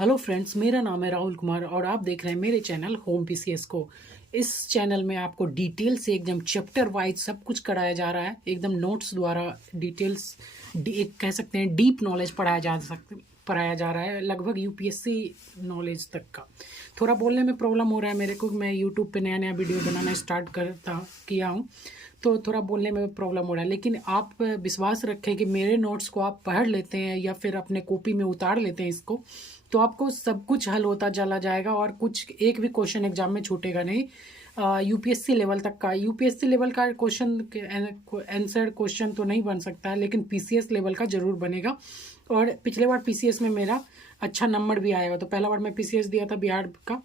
Hello friends, मेरा नाम है राहुल कुमार और आप देख रहे हैं मेरे चैनल होम पीसीएस को। इस चैनल में आपको डिटेल से एकदम चैप्टर वाइज सब कुछ कराया जा रहा है, एकदम नोट्स द्वारा डिटेल्स एक कह सकते हैं डीप नॉलेज पढ़ाया जा रहा है, लगभग यूपीएससी नॉलेज तक का। थोड़ा बोलने में प्रॉब्लम हो रहा है मेरे को, मैं यूट्यूब पे नया नया वीडियो बनाना स्टार्ट किया हूँ, तो थोड़ा बोलने में प्रॉब्लम हो रहा है। लेकिन आप विश्वास रखें कि मेरे नोट्स को आप पढ़ लेते हैं या फिर अपने कॉपी में उतार लेते हैं इसको, तो आपको सब कुछ हल होता चला जाएगा और कुछ एक भी क्वेश्चन एग्जाम में छूटेगा नहीं। यूपीएससी लेवल तक का, यूपीएससी लेवल का क्वेश्चन आंसर क्वेश्चन तो नहीं बन सकता है, लेकिन पीसीएस लेवल का जरूर बनेगा। और पिछले बार पीसीएस में मेरा अच्छा नंबर भी आएगा, तो पहला बार मैं पीसीएस दिया था बिहार का।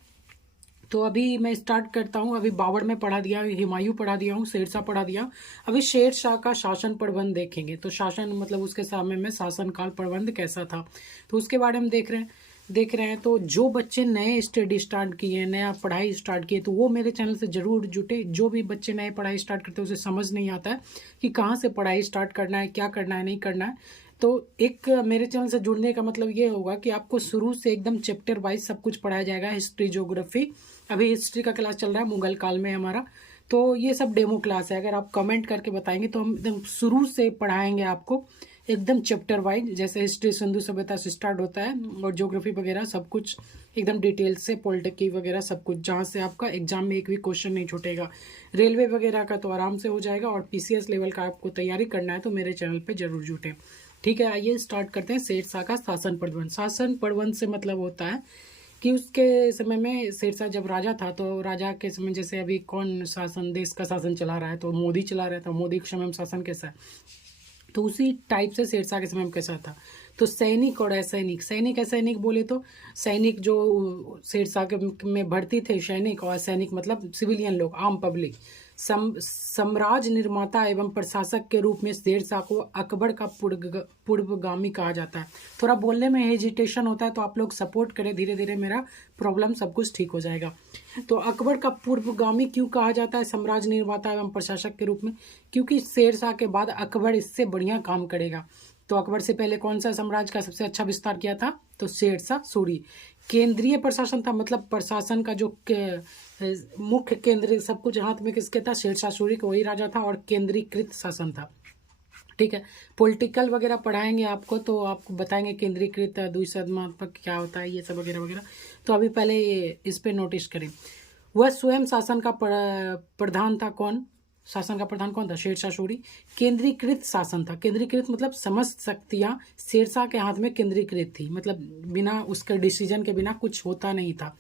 तो अभी मैं स्टार्ट करता हूँ। अभी बाबर में पढ़ा दिया, हुमायूं पढ़ा दिया हूँ, शेरशाह पढ़ा दिया। अभी शेरशाह का शासन प्रबंध देखेंगे, तो शासन मतलब उसके सामने में शासनकाल प्रबंध कैसा था, तो उसके बारे में देख रहे हैं। तो जो बच्चे नए स्टडी स्टार्ट किए, नया पढ़ाई स्टार्ट किए, तो वो मेरे चैनल से जरूर जुटे। जो भी बच्चे नए पढ़ाई स्टार्ट करते हैं उसे समझ नहीं आता है कि कहाँ से पढ़ाई स्टार्ट करना है, क्या करना है, नहीं करना है। तो एक मेरे चैनल से जुड़ने का मतलब ये होगा कि आपको शुरू से एकदम चैप्टर वाइज सब कुछ पढ़ाया जाएगा। हिस्ट्री, ज्योग्राफी, अभी हिस्ट्री का क्लास चल रहा है, मुगल काल में हमारा, तो ये सब डेमो क्लास है। अगर आप कमेंट करके बताएंगे तो हम एकदम शुरू से पढ़ाएंगे आपको, एकदम चैप्टर वाइज। जैसे हिस्ट्री सिंधु सभ्यता से स्टार्ट होता है, और ज्योग्राफी वगैरह सब कुछ एकदम डिटेल से, पॉलिटिकी वगैरह सब कुछ, जहाँ से आपका एग्जाम में एक भी क्वेश्चन नहीं छूटेगा। रेलवे वगैरह का तो आराम से हो जाएगा, और पीसीएस लेवल का आपको तैयारी करना है तो मेरे चैनल पर जरूर जुटे। ठीक है, आइए स्टार्ट करते हैं। शेरशाह का शासन प्रबंध। शासन प्रबंध से मतलब होता है कि उसके समय में शेरशाह जब राजा था, तो राजा के समय जैसे अभी कौन शासन, देश का शासन चला रहा है, तो मोदी चला रहा था, मोदी के समय में शासन कैसा है, तो उसी टाइप से शेरशाह के समय में कैसा था। तो सैनिक और असैनिक, सैनिक असैनिक बोले तो सैनिक जो शेरशाह के में भर्ती थे सैनिक, और असैनिक मतलब सिविलियन लोग, आम पब्लिक। साम्राज्य निर्माता एवं प्रशासक के रूप में शेरशाह को अकबर का पूर्वगामी कहा जाता है। थोड़ा बोलने में हेजिटेशन होता है, तो आप लोग सपोर्ट करें, धीरे धीरे मेरा प्रॉब्लम सब कुछ ठीक हो जाएगा। तो अकबर का पूर्वगामी क्यों कहा जाता है साम्राज्य निर्माता एवं प्रशासक के रूप में? क्योंकि शेरशाह के बाद अकबर इससे बढ़िया काम करेगा। तो अकबर से पहले कौन सा साम्राज्य का सबसे अच्छा विस्तार किया था? तो शेरशाह सूरी। केंद्रीय प्रशासन था, मतलब प्रशासन का जो मुख्य केंद्र, सब कुछ हाथ में किसके था? शेरशाह सूरी को, वही राजा था, और केंद्रीकृत शासन था। ठीक है, पॉलिटिकल वगैरह पढ़ाएंगे आपको, तो आपको बताएंगे केंद्रीकृत द्विसदनात्मक क्या होता है, ये सब वगैरह वगैरह। तो अभी पहले इस पे नोटिस करें। वह स्वयं शासन का प्रधान था। कौन शासन का प्रधान कौन था? शेरशाह सूरी। केंद्रीकृत शासन था। केंद्रीकृत मतलब समस्त शक्तियां शेरशाह के हाथ में केंद्रीकृत थी, मतलब बिना उसके डिसीजन के बिना कुछ होता नहीं था।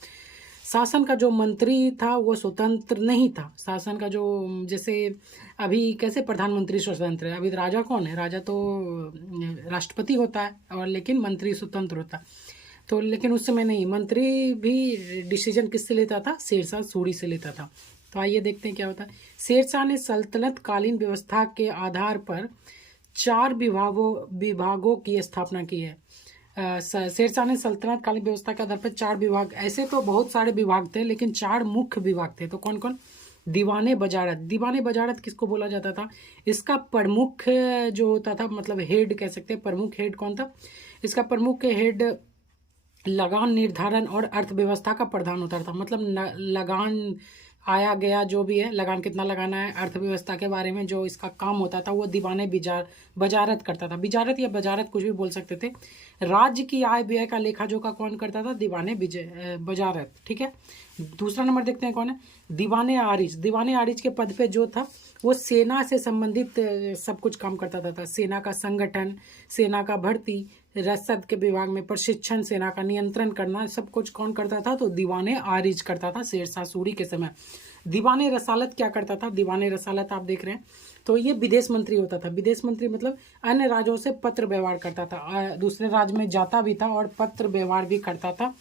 शासन का जो मंत्री था वो स्वतंत्र नहीं था। शासन का जो, जैसे अभी कैसे प्रधानमंत्री स्वतंत्र है, अभी राजा कौन है? राजा तो राष्ट्रपति होता है, और लेकिन मंत्री स्वतंत्र होता है। तो लेकिन उस समय नहीं, मंत्री भी डिसीजन किससे लेता था? शेरशाह सूरी से लेता था। तो आइए देखते हैं क्या होता है। शेरशाह ने सल्तनत कालीन व्यवस्था के आधार पर 4 विभागों की स्थापना की है। शेरशाह ने सल्तनत कालीन व्यवस्था के आधार पर 4 विभाग, ऐसे तो बहुत सारे विभाग थे, लेकिन 4 मुख्य विभाग थे। तो कौन कौन? दीवाने बजारत। दीवाने बजारत किसको बोला जाता था? इसका प्रमुख जो होता था, मतलब हेड कह सकते हैं, प्रमुख हेड कौन था? इसका प्रमुख हेड लगान निर्धारण और अर्थव्यवस्था का प्रधान होता था। मतलब लगान आया गया जो भी है, लगान कितना लगाना है, अर्थव्यवस्था के बारे में जो इसका काम होता था, वो दीवाने बजारत करता था। बिजारत या बजारत कुछ भी बोल सकते थे। राज्य की आय व्यय का लेखा जोखा कौन करता था? दीवाने बजारत। ठीक है, दूसरा नंबर देखते हैं कौन है? दीवाने आरिज। दीवाने आरिज के पद पे जो था वो सेना से संबंधित सब कुछ काम करता था। सेना का संगठन, सेना का भर्ती, रसद के विभाग में प्रशिक्षण, सेना का नियंत्रण करना, सब कुछ कौन करता था? तो दीवाने आरिज करता था शेरशाह सूरी के समय। दीवाने रसालत क्या करता था? दीवाने रसालत आप देख रहे हैं, तो ये विदेश मंत्री होता था। विदेश मंत्री मतलब अन्य राज्यों से पत्र व्यवहार करता था, दूसरे राज्य में जाता भी था और पत्र व्यवहार भी करता था,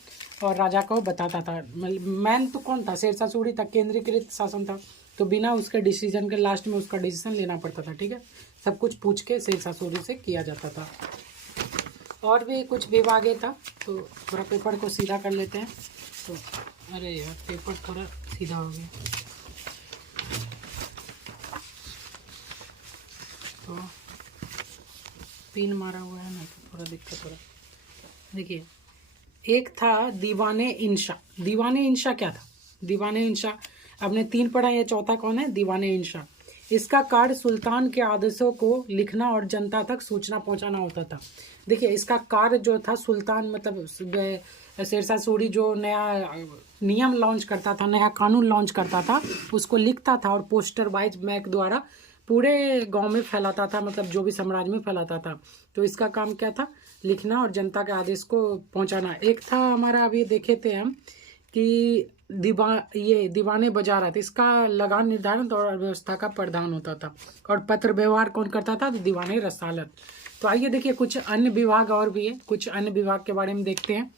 और राजा को बताता था। मैन तो कौन था? शेरशाह सूरी था। केंद्रीकृत शासन था, तो बिना उसके डिसीजन के लास्ट में उसका डिसीजन लेना पड़ता था। ठीक है, सब कुछ पूछ के शेरशाह सूरी से किया जाता था। और भी कुछ विभागे था, तो थोड़ा पेपर को सीधा कर लेते हैं। तो अरे यार, पेपर थोड़ा सीधा हो गया, तो पिन मारा हुआ है ना, तो थोड़ा दिक्कत हो रहा है। देखिए, एक था दीवाने इंशा। दीवाने इंशा क्या था? दीवाने इंशा आपने 3 पढ़ा, या चौथा कौन है? दीवाने इंशा। इसका कार्य सुल्तान के आदेशों को लिखना और जनता तक सूचना पहुंचाना होता था। देखिए, इसका कार्य जो था, सुल्तान मतलब शेरशाह सूरी जो नया नियम लॉन्च करता था, नया कानून लॉन्च करता था, उसको लिखता था और पोस्टर वाइज मैक द्वारा पूरे गांव में फैलाता था, मतलब जो भी साम्राज्य में फैलाता था। तो इसका काम क्या था? लिखना और जनता के आदेश को पहुंचाना। एक था हमारा, अभी देखे थे हम कि ये दीवाने बाजारात, इसका लगान निर्धारण और अर्थव्यवस्था का प्रधान होता था। और पत्र व्यवहार कौन करता था? तो दीवाने रसालत। तो आइए देखिए, कुछ अन्य विभाग और भी है, कुछ अन्य विभाग के बारे में देखते हैं।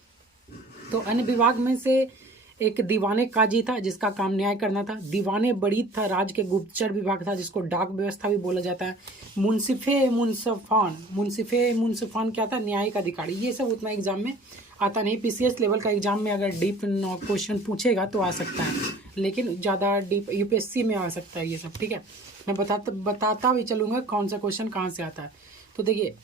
तो अन्य विभाग में से एक दीवाने काजी था, जिसका काम न्याय करना था। दीवाने बरीद था, राज्य के गुप्तचर विभाग था, जिसको डाक व्यवस्था भी बोला जाता है। मुंसिफे मुंसिफान क्या था? न्यायिक अधिकारी। ये सब उतना एग्जाम में आता नहीं। पीसीएस लेवल का एग्जाम में अगर डीप क्वेश्चन पूछेगा तो आ सकता है, लेकिन ज़्यादा डीप यूपीएससी में आ सकता है ये सब, ठीक है। मैं बताता भी चलूँगा कौन सा क्वेश्चन कहाँ से आता है। तो देखिए,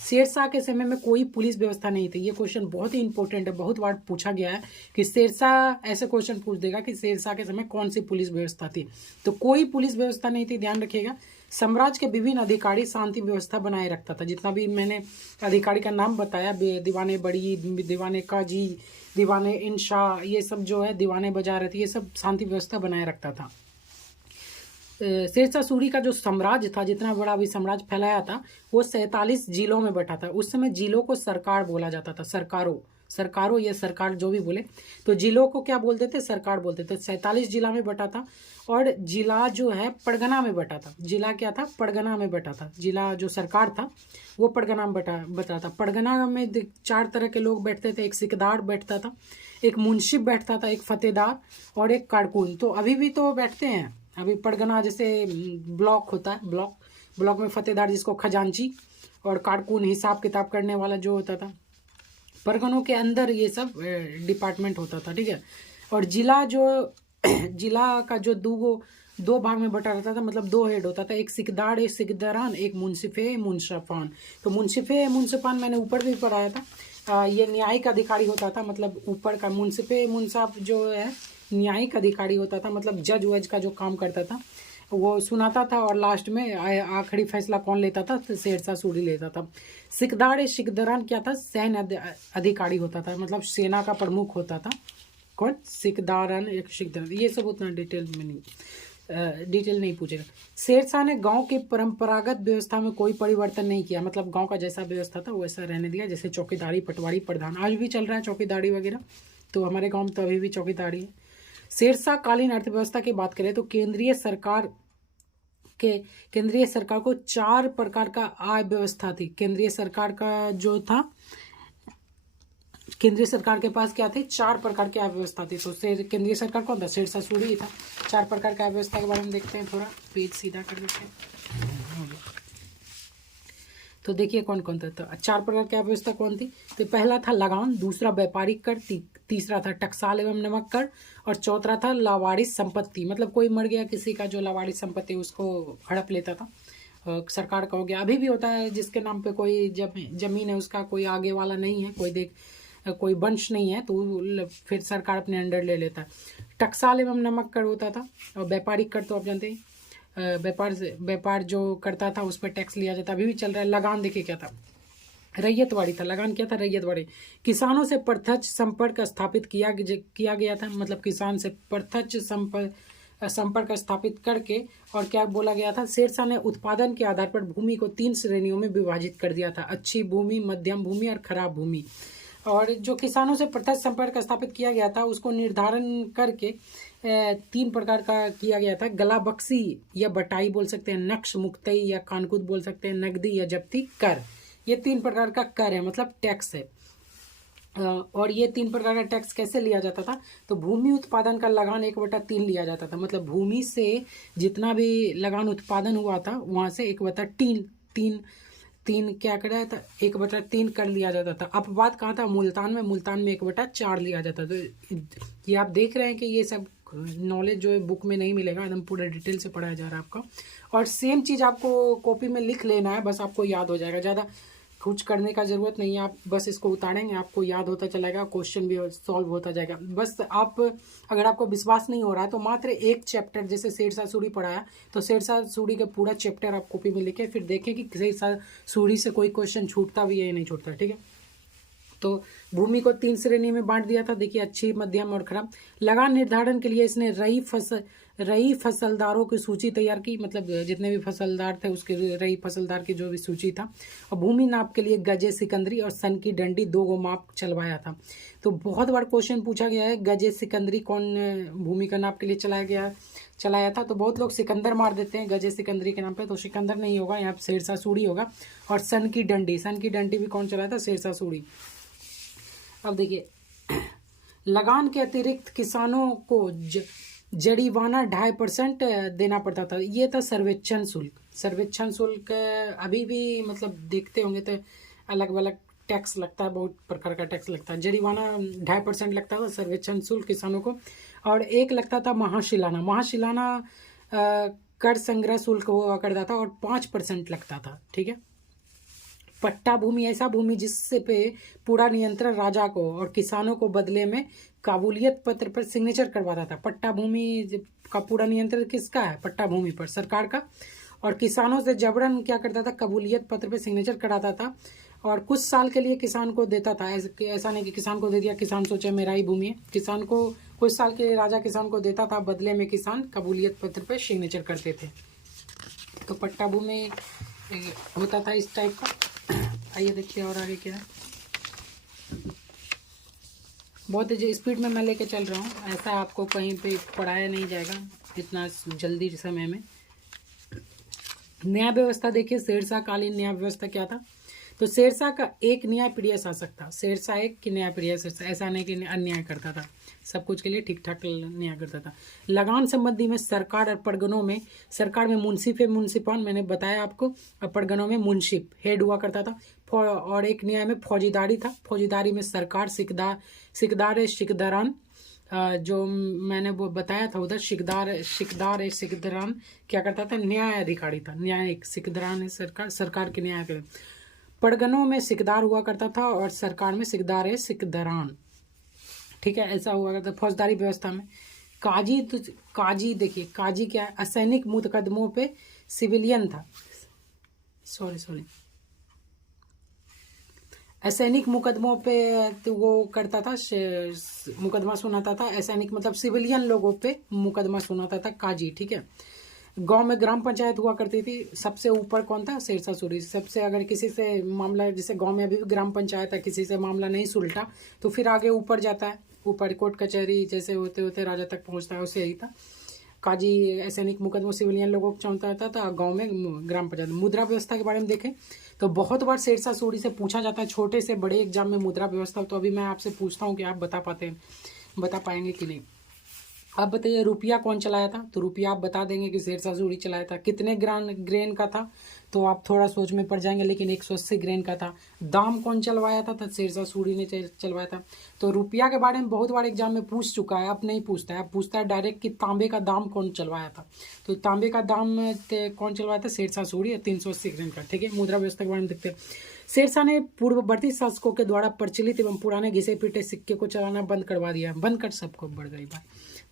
शेरशाह के समय में कोई पुलिस व्यवस्था नहीं थी। ये क्वेश्चन बहुत ही इंपॉर्टेंट है, बहुत बार पूछा गया है कि शेरशाह, ऐसे क्वेश्चन पूछ देगा कि शेरशाह के समय कौन सी पुलिस व्यवस्था थी। तो कोई पुलिस व्यवस्था नहीं थी, ध्यान रखिएगा। साम्राज्य के विभिन्न अधिकारी शांति व्यवस्था बनाए रखता था। जितना भी मैंने अधिकारी का नाम बताया, दीवाने बड़ी, दीवाने काजी, दीवाने इंशा, ये सब जो है, दीवाने बाजारत, ये सब शांति व्यवस्था बनाए रखता था। शेरशाह सूरी का जो साम्राज्य था, जितना बड़ा भी साम्राज्य फैलाया था, वो 47 जिलों में बटा था। उस समय जिलों को सरकार बोला जाता था, सरकारों या सरकार जो भी बोले, तो जिलों को क्या बोलते थे? सरकार बोलते थे। 47 जिला में बटा था। और जिला जो है परगना में बटा था। जिला क्या था? परगना में बटा था। जिला जो सरकार था वो परगना में बटा था। परगना में 4 तरह के लोग बैठते थे। एक सिकदार बैठता था, एक मुंशिफ बैठता था, एक फतेदार और एक कारकुन। तो अभी भी तो बैठते हैं। अभी परगना जैसे ब्लॉक होता है, ब्लॉक में फतेदार, जिसको खजांची, और कारकुन हिसाब किताब करने वाला जो होता था। परगनों के अंदर ये सब डिपार्टमेंट होता था, ठीक है। और जिला का जो दो भाग में बटा रहता था, मतलब 2 हेड होता था, एक सिकदार, एक सिकदारान, एक मुंसिफे मुंसफान। तो मुंसिफे मुंसफान मैंने ऊपर भी पढ़ाया था। ये न्यायिक अधिकारी होता था, मतलब ऊपर का। मुंसिफे मुंसाफ जो है न्यायिक अधिकारी होता था, मतलब जज वज का जो काम करता था वो सुनाता था, और लास्ट में आखिरी फैसला कौन लेता था? तो शेरशाह सूरी लेता था। सिकदारान क्या था? सैन्य अधिकारी होता था, मतलब सेना का प्रमुख होता था। कौन? सिकदारान, एक सिकदारान। ये सब उतना डिटेल नहीं पूछेगा। शेरशाह ने गांव की परंपरागत व्यवस्था में कोई परिवर्तन नहीं किया, मतलब गांव का जैसा व्यवस्था था वैसा रहने दिया। जैसे चौकीदारी, पटवारी, प्रधान, आज भी चल रहा है चौकीदारी वगैरह, तो हमारे गांव में तो अभी भी चौकीदारी है। शेरशाह कालीन अर्थव्यवस्था की बात करें तो केंद्रीय सरकार को 4 प्रकार का आय व्यवस्था थी। केंद्रीय सरकार के पास क्या थे? 4 प्रकार की आय व्यवस्था थी। तो केंद्रीय सरकार कौन था? शेरशाह सूरी ही था। 4 प्रकार की आय व्यवस्था के बारे में देखते हैं। थोड़ा पेज सीधा कर देते हैं। तो देखिए कौन कौन था। तो 4 प्रकार की व्यवस्था कौन थी? तो पहला था लगान, दूसरा व्यापारिक कर, तीसरा था टकसाल एवं नमक कर, और चौथा था लावारिस संपत्ति। मतलब कोई मर गया किसी का, जो लावारिस संपत्ति उसको हड़प लेता था, सरकार का हो गया। अभी भी होता है, जिसके नाम पे कोई जमीन है, उसका कोई आगे वाला नहीं है, कोई वंश नहीं है, तो फिर सरकार अपने अंडर ले लेता है। टकसाल एवं नमक कर होता था। और व्यापारिक कर तो आप जानते हैं, व्यापार जो करता था उस पर टैक्स लिया जाता। अभी भी चल रहा है। लगान देखिए क्या था? रैयतवाड़ी था। लगान क्या था? रैयतवाड़ी। किसानों से प्रत्यक्ष संपर्क स्थापित किया गया था, मतलब किसान से प्रत्यक्ष संपर्क स्थापित करके। और क्या बोला गया था? शेरशाह ने उत्पादन के आधार पर भूमि को 3 श्रेणियों में विभाजित कर दिया था, अच्छी भूमि, मध्यम भूमि और खराब भूमि। और जो किसानों से प्रत्यक्ष संपर्क स्थापित किया गया था उसको निर्धारण करके 3 प्रकार का किया गया था। गला बख्शी या बटाई बोल सकते हैं, नक्श मुक्तई या कानकुद बोल सकते हैं, नगदी या जब्ती कर। ये 3 प्रकार का कर है, मतलब टैक्स है। और ये 3 प्रकार का टैक्स कैसे लिया जाता था? तो भूमि उत्पादन का लगान 1/3 लिया जाता था, मतलब भूमि से जितना भी लगान उत्पादन हुआ था वहां से 1/3 क्या कर रहा था? 1/3 कर लिया जाता था। अब बात कहाँ था? मुल्तान में 1/4 लिया जाता था। ये आप देख रहे हैं कि ये सब नॉलेज जो है बुक में नहीं मिलेगा, एकदम पूरा डिटेल से पढ़ाया जा रहा है आपका। और सेम चीज़ आपको कॉपी में लिख लेना है, बस आपको याद हो जाएगा। ज़्यादा कुछ करने का ज़रूरत नहीं है, आप बस इसको उतारेंगे, आपको याद होता चलेगा, क्वेश्चन भी सॉल्व होता जाएगा। बस आप, अगर आपको विश्वास नहीं हो रहा है तो मात्र एक चैप्टर, जैसे शेरशाह सूरी पढ़ाया तो शेरशाह सूरी का पूरा चैप्टर आप कॉपी में लिखें, फिर देखें कि शेरशाह सूरी से कोई क्वेश्चन छूटता भी है या नहीं छूटता, ठीक है। तो भूमि को 3 श्रेणी में बांट दिया था, देखिए अच्छी, मध्यम और खराब। लगान निर्धारण के लिए इसने रई फसलदारों की सूची तैयार की, मतलब जितने भी फसलदार थे उसके रई फसलदार की जो भी सूची था। और भूमि नाप के लिए गजे सिकंदरी और सन की डंडी 2 गो माप चलवाया था। तो बहुत बार क्वेश्चन पूछा गया है, गजे सिकंदरी कौन भूमि का नाप के लिए चलाया था। तो बहुत लोग सिकंदर मार देते हैं गजे सिकंदरी के नाम पे, तो सिकंदर नहीं होगा, यहाँ शेरशाह सूरी होगा। और सन की डंडी भी कौन चलाया था? शेरशाह सूरी। अब देखिए, लगान के अतिरिक्त किसानों को जरिमाना 2.5% देना पड़ता था। ये था सर्वेक्षण शुल्क। सर्वेक्षण शुल्क अभी भी मतलब देखते होंगे तो अलग अलग टैक्स लगता है, बहुत प्रकार का टैक्स लगता है। जरिमाना 2.5% लगता था सर्वेक्षण शुल्क किसानों को। और एक लगता था महाशिलाना कर संग्रह शुल्क हुआ करता था, और 5% लगता था, ठीक है। पट्टा भूमि ऐसा भूमि जिससे पे पूरा नियंत्रण राजा को और किसानों को बदले में काबूलियत पत्र पर सिग्नेचर करवाता था। पट्टा भूमि का पूरा नियंत्रण किसका है? पट्टा भूमि पर, सरकार का। और किसानों से जबरन क्या करता था? कबूलियत पत्र पर सिग्नेचर कराता था, और कुछ साल के लिए किसान को देता था। ऐसा नहीं कि किसान को दे दिया, किसान सोचे मेरा ही भूमि है। किसान को कुछ साल के लिए राजा किसान को देता था, बदले में किसान कबूलियत पत्र पर सिग्नेचर करते थे। तो पट्टा भूमि होता था इस टाइप का। आइए देखिए और आगे क्या है। बहुत स्पीड में मैं लेके चल रहा हूँ, ऐसा आपको कहीं पे पढ़ाया नहीं जाएगा इतना जल्दी समय में। न्याय व्यवस्था देखिए, शेरशाह कालीन न्याय व्यवस्था क्या था? तो शेरशाह का एक न्यायप्रिय शासक था। शेरशाह एक कि न्यायप्रिय शासक, ऐसा नहीं कि अन्याय करता था, सब कुछ के लिए ठीक ठाक न्याय करता था। लगान संबंधी में सरकार और परगनों में, सरकार में मुंसिफ है, मुंसिपान मैंने बताया आपको, और परगनों में मुंशिप हेड हुआ करता था। और एक न्याय में फौजीदारी था। फौजीदारी में सरकार, सिकदारान, जो मैंने वो बताया था उधर, सिकदारान क्या करता था? न्याय अधिकारी था, न्यायिक। सिकदारान सरकार के न्याय। परगनों में सिकदार हुआ करता था, और सरकार में सिकदारान, ठीक है, ऐसा हुआ करता। फौजदारी व्यवस्था में काजी, तो काजी देखिए, काजी क्या है? असैनिक मुकदमों पे सिविलियन था, असैनिक मुकदमों पे तो वो करता था, मुकदमा सुनाता था। असैनिक मतलब सिविलियन लोगों पे मुकदमा सुनाता था काजी, ठीक है। गांव में ग्राम पंचायत हुआ करती थी। सबसे ऊपर कौन था? शेरशाह सूरी। सबसे, अगर किसी से मामला, जैसे गांव में अभी भी ग्राम पंचायत है, किसी से मामला नहीं सुलटा तो फिर आगे ऊपर जाता है, ऊपर कोर्ट कचहरी जैसे होते होते राजा तक पहुंचता है, उससे यही था। काजी असैनिक मुकदमों सिविलियन लोगों को चौंता था, गांव में ग्राम पंचायत। मुद्रा व्यवस्था के बारे में देखें तो बहुत बार शेरशाह सूरी से पूछा जाता है, छोटे से बड़े एग्जाम में मुद्रा व्यवस्था। तो अभी मैं आपसे पूछता हूँ कि आप बता पाएंगे कि नहीं। अब बताइए, रुपया कौन चलाया था? तो रुपया आप बता देंगे कि शेरशाह सूरी चलाया था। कितने ग्रेन का था? तो आप थोड़ा सोच में पड़ जाएंगे, लेकिन 180 ग्रेन का था। दाम कौन चलवाया था? तो शेरशाह सूरी ने चलवाया था। तो रुपया के बारे में बहुत बार एग्जाम में पूछ चुका है, अब नहीं पूछता है, अब पूछता है डायरेक्ट कि तांबे का दाम कौन चलवाया था। तो तांबे का दाम कौन चलवाया था? शेरशाह सूरी, 380 ग्रेन का, ठीक है। मुद्रा व्यवस्था के बारे में देखते हैं। शेरशाह ने पूर्ववर्ती शासकों के द्वारा प्रचलित एवं पुराने घिसे पीटे सिक्के को चलाना बंद करवा दिया। बंद कर, सबको बढ़ गई बात,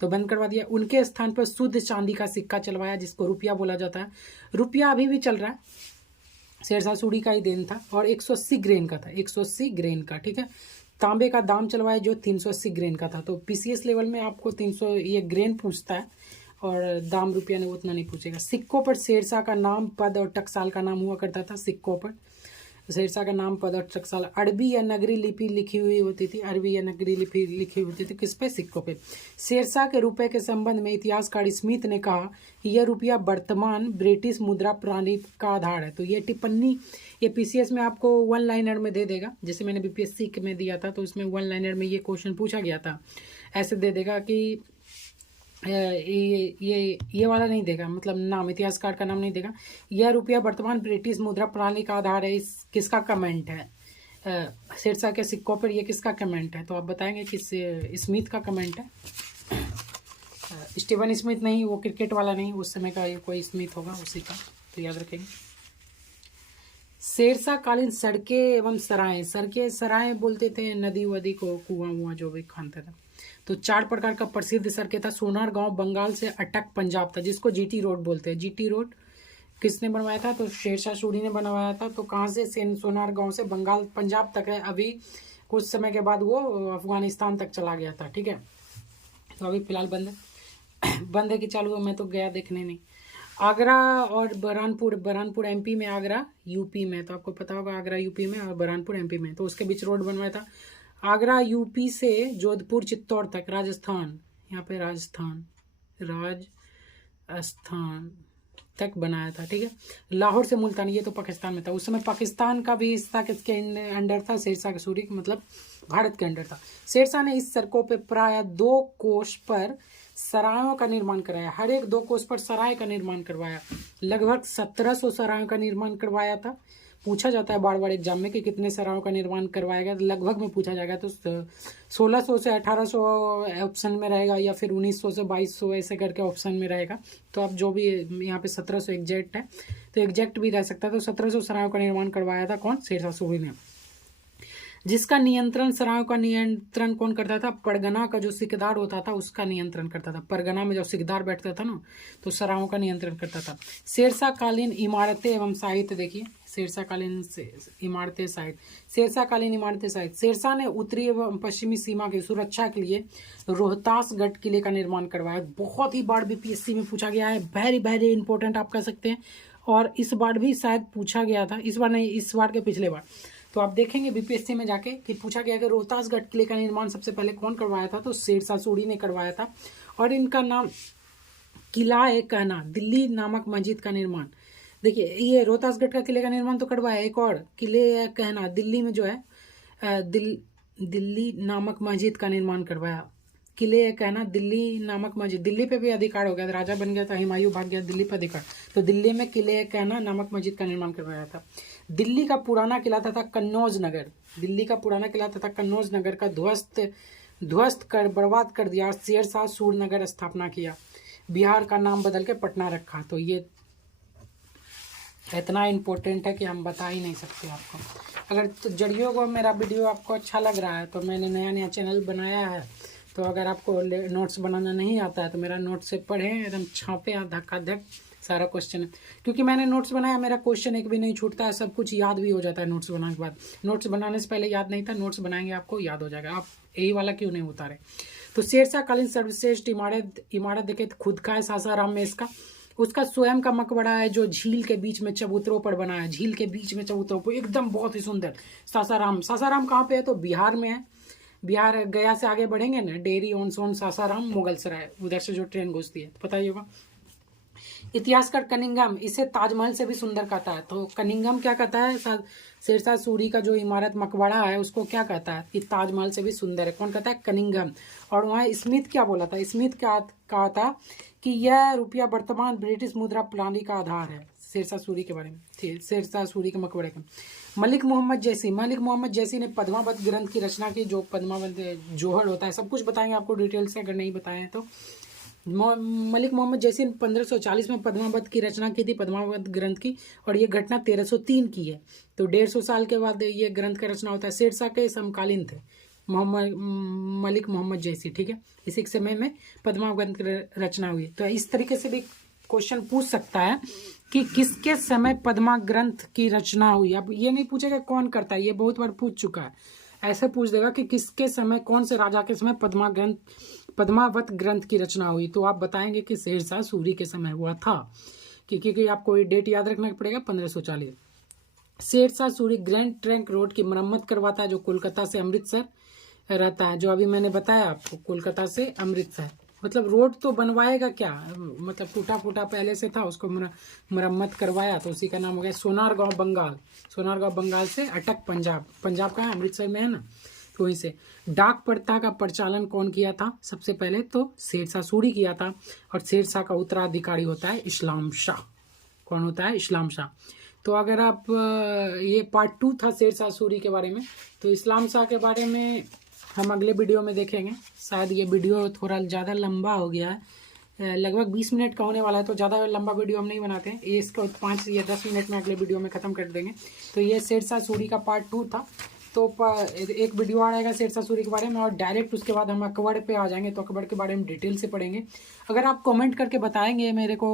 तो बंद करवा दिया। उनके स्थान पर शुद्ध चांदी का सिक्का चलवाया, जिसको रुपया बोला जाता है। रुपया अभी भी चल रहा है, शेरशाह सूरी का ही देन था, और 180 ग्रेन का था, 180 ग्रेन का, ठीक है। तांबे का दाम चलवाया जो 380 ग्रेन का था। तो पीसीएस लेवल में आपको 300 ये ग्रेन पूछता है, और दाम रुपया ने उतना नहीं पूछेगा। सिक्कों पर शेरशाह का नाम, पद और टकसाल का नाम हुआ करता था। सिक्कों पर शेरशाह का नाम, पद और टकसाल। अरबी या नगरी लिपि लिखी हुई होती थी, अरबी या नगरी लिपि लिखी होती थी, किस पे? सिक्कों पे। शेरशाह के रुपए के संबंध में इतिहासकार स्मिथ ने कहा कि यह रुपया वर्तमान ब्रिटिश मुद्रा प्रणाली का आधार है। तो ये टिप्पणी, ये पीसीएस में आपको 1 लाइनर में दे देगा, जैसे मैंने बीपीएससी में दिया था, तो उसमें 1 लाइनर में ये क्वेश्चन पूछा गया था। ऐसे दे देगा कि ये वाला नहीं देगा, मतलब नाम, इतिहासकार का नाम नहीं देगा। यह रुपया वर्तमान ब्रिटिश मुद्रा प्रणाली का आधार है। इस किसका कमेंट है? शेरशाह के सिक्कों पर ये किसका कमेंट है? तो आप बताएंगे कि स्मिथ का कमेंट है। स्टीवन स्मिथ नहीं, वो क्रिकेट वाला नहीं, उस समय का कोई स्मिथ होगा, उसी का, तो याद रखेंगे। शेरशाह कालीन सड़कें एवं सराय, सड़कें सराय बोलते थे नदी वदी को, कुआं वुआं जो भी खानते थे। तो 4 प्रकार का प्रसिद्ध सड़कें था। सोनार गांव बंगाल से अटक पंजाब था, जिसको जीटी रोड बोलते हैं। जीटी रोड किसने बनवाया था? तो शेरशाह सूरी ने बनवाया था। तो कहाँ से? सोनार गांव से बंगाल पंजाब तक है। अभी कुछ समय के बाद वो अफगानिस्तान तक चला गया था, ठीक है। तो अभी फिलहाल बंद है बंद है कि चालू है, मैं तो गया देखने नहीं। आगरा और बरहानपुर, बरहानपुर एमपी में, आगरा यूपी में। तो आपको पता होगा आगरा यूपी में और बरहानपुर एमपी में। तो उसके बीच रोड बनवाया था। आगरा यूपी से जोधपुर चित्तौड़ तक, राजस्थान, यहाँ पे राजस्थान तक बनाया था, ठीक है। लाहौर से मुल्तान, ये तो पाकिस्तान में था। उस समय पाकिस्तान का भी हिस्सा किसके अंडर था? शेरशाह सूरी, मतलब भारत के अंडर था। शेरशाह ने इस सड़कों पे प्राय 2 कोस पर सरायों का निर्माण कराया। हर एक 2 कोस पर सराय का निर्माण करवाया। लगभग 1700 सरायों का निर्माण करवाया था। पूछा जाता है बार बार एग्जाम में कि कितने सरायों का निर्माण करवाया गया, तो लगभग में पूछा जाएगा तो 1600 से 1800 ऑप्शन में रहेगा, या फिर 1900 से 2200 ऐसे करके ऑप्शन में रहेगा। तो आप जो भी, यहाँ पे 1700 एग्जैक्ट है, तो एग्जैक्ट भी रह सकता है। तो 1700 सरायों का निर्माण करवाया था कौन? शेरशाह सूरी ने। जिसका नियंत्रण, सरायों का नियंत्रण कौन करता था? परगना का जो सिकदार होता था उसका नियंत्रण करता था। परगना में जो सिकदार बैठता था ना, तो सरायों का नियंत्रण करता था। शेरशाह कालीन इमारतें एवं साहित्य देखिए, शेरशाह कालीन इमारतें साहित्य, शेरशाह कालीन इमारतें साहित्य। शेरशाह ने उत्तरी एवं पश्चिमी सीमा की सुरक्षा के लिए रोहतासगढ़ किले का निर्माण करवाया। बहुत ही बार बीपीएससी में पूछा गया है, वेरी वेरी इंपॉर्टेंट आप कह सकते हैं। और इस बार भी शायद पूछा गया था, इस बार नहीं, इस बार के पिछले बार। तो आप देखेंगे बीपीएससी में जाके कि पूछा गया कि रोहतासगढ़ किले का निर्माण सबसे पहले कौन करवाया था? तो शेरशाह सूरी ने करवाया था। और इनका नाम किला-ए-कहना, दिल्ली नामक मस्जिद का निर्माण। देखिए, ये रोहतासगढ़ का किले का निर्माण तो करवाया, एक और किले-ए-कहना दिल्ली में जो है दिल्ली नामक मस्जिद का निर्माण करवाया। किले-ए-कहना दिल्ली नामक मस्जिद, दिल्ली पे भी अधिकार हो गया, राजा बन गया था, हुमायूं भाग गया, दिल्ली पे अधिकार। तो दिल्ली में किले-ए-कहना नामक मस्जिद का निर्माण करवाया था। दिल्ली का पुराना किला तथा कन्नौज नगर, दिल्ली का पुराना किला तथा कन्नौज नगर का ध्वस्त कर बर्बाद कर दिया। शेरशाह सूरनगर स्थापना किया। बिहार का नाम बदल के पटना रखा। तो ये इतना इम्पोर्टेंट है कि हम बता ही नहीं सकते आपको। अगर तो जड़ियों को मेरा वीडियो आपको अच्छा लग रहा है, तो मैंने नया नया चैनल बनाया है, तो अगर आपको नोट्स बनाना नहीं आता है तो मेरा नोट्स से पढ़ें, एकदम छापे धक्का धक सारा क्वेश्चन है। क्योंकि मैंने नोट्स बनाया, मेरा क्वेश्चन एक भी नहीं छूटता है, सब कुछ याद भी हो जाता है नोट्स बनाने के बाद। नोट्स बनाने से पहले याद नहीं था, नोट्स बनाएंगे आपको याद हो जाएगा। आप यही वाला क्यों नहीं उतारे? तो शेरशाह कालीन सर्वश्रेष्ठ इमारत देखे खुद का है सासाराम में इसका। उसका स्वयं का मकबरा है जो झील के बीच में चबूतरों पर बना है। झील के बीच में चबूतरों पर एकदम बहुत ही सुंदर। सासाराम, सासाराम कहाँ पे है? तो बिहार में है। बिहार गया से आगे बढ़ेंगे ना, डेरी ऑन सोन सासाराम मुगलसराय, उधर से जो ट्रेन घुसती है, पता ही होगा। इतिहासकार कनिंघम इसे ताजमहल से भी सुंदर कहता है। तो कनिंघम क्या कहता है? शेरशाह सूरी का जो इमारत मकबरा है उसको क्या कहता है कि ताजमहल से भी सुंदर है। कौन कहता है? कनिंघम। और वहाँ स्मिथ क्या बोला था? स्मिथ क्या कहा था कि यह रुपया वर्तमान ब्रिटिश मुद्रा प्रणाली का आधार है। शेरशाह सूरी के बारे में, शेरशाह सूरी के मकबरे का। मलिक मोहम्मद जैसी ने पद्मावत ग्रंथ की रचना की। जो पद्मावत जोहर होता है, सब कुछ बताएंगे आपको डिटेल से, अगर नहीं बताए हैं तो। मलिक मोहम्मद जैसी ने 1540 में पद्मावत की रचना की थी, पद्मावत ग्रंथ की, और ये घटना 1303 की है। तो 150 साल के बाद ये ग्रंथ का रचना होता है। शेरशाह के समकालीन थे मलिक मोहम्मद जैसी, ठीक है। इसी समय में पद्मावत रचना हुई। तो इस तरीके से भी क्वेश्चन पूछ सकता है कि किसके समय पद्मा ग्रंथ की रचना हुई। अब ये नहीं पूछेगा कौन करता है, ये बहुत बार पूछ चुका है। ऐसे पूछ देगा कि किसके समय, कौन से राजा के समय पद्मावत ग्रंथ की रचना हुई। तो आप बताएंगे कि शेरशाह सूरी के समय हुआ था, क्योंकि आपको ये डेट याद रखना पड़ेगा, 1540। Shershah Suri grand trunk road की मरम्मत करवाता है, जो कोलकाता से अमृतसर रहता है। जो अभी मैंने बताया आपको, कोलकाता से अमृतसर, मतलब रोड तो बनवाएगा क्या, मतलब टूटा फूटा पहले से था, उसको मरम्मत करवाया, तो उसी का नाम हो गया सोनारगांव बंगाल। सोनारगांव बंगाल से अटक पंजाब, पंजाब का है, अमृतसर में है ना, तो वहीं से। डाक प्रथा का प्रचालन कौन किया था? सबसे पहले तो शेरशाह सूरी किया था। और शेरशाह का उत्तराधिकारी होता है इस्लाम शाह। कौन होता है? इस्लाम शाह। तो अगर आप, ये पार्ट 2 था शेरशाह सूरी के बारे में, तो इस्लाम शाह के बारे में हम अगले वीडियो में देखेंगे। शायद ये वीडियो थोड़ा ज़्यादा लंबा हो गया है, लगभग 20 मिनट का होने वाला है, तो ज़्यादा लंबा वीडियो हम नहीं बनाते हैं। ये इसको 5 या 10 मिनट में अगले वीडियो में ख़त्म कर देंगे। तो ये शेरशाह सूरी का पार्ट 2 था। तो एक वीडियो आ जाएगा शेरशाह सूरी के बारे में, और डायरेक्ट उसके बाद हम अकबर पे आ जाएंगे। तो अकबर के बारे में डिटेल से पढ़ेंगे। अगर आप कमेंट करके बताएंगे मेरे को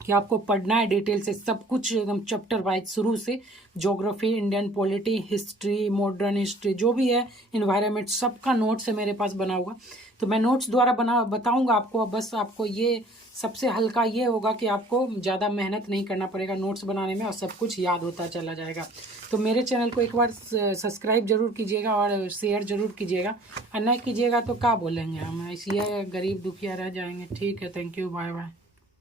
कि आपको पढ़ना है डिटेल से सब कुछ एकदम चैप्टर वाइज शुरू से, geography, Indian polity, history, modern history, जो भी है, इन्वायरमेंट, सबका नोट्स है मेरे पास बना हुआ। तो मैं नोट्स द्वारा बताऊंगा आपको। बस आपको ये सबसे हल्का ये होगा कि आपको ज़्यादा मेहनत नहीं करना पड़ेगा नोट्स बनाने में, और सब कुछ याद होता चला जाएगा। तो मेरे चैनल को एक बार सब्सक्राइब जरूर कीजिएगा और शेयर जरूर कीजिएगा। और नहीं कीजिएगा तो क्या बोलेंगे हम, इसलिए गरीब दुखिया रह जाएंगे। ठीक है, थैंक यू, बाय बाय।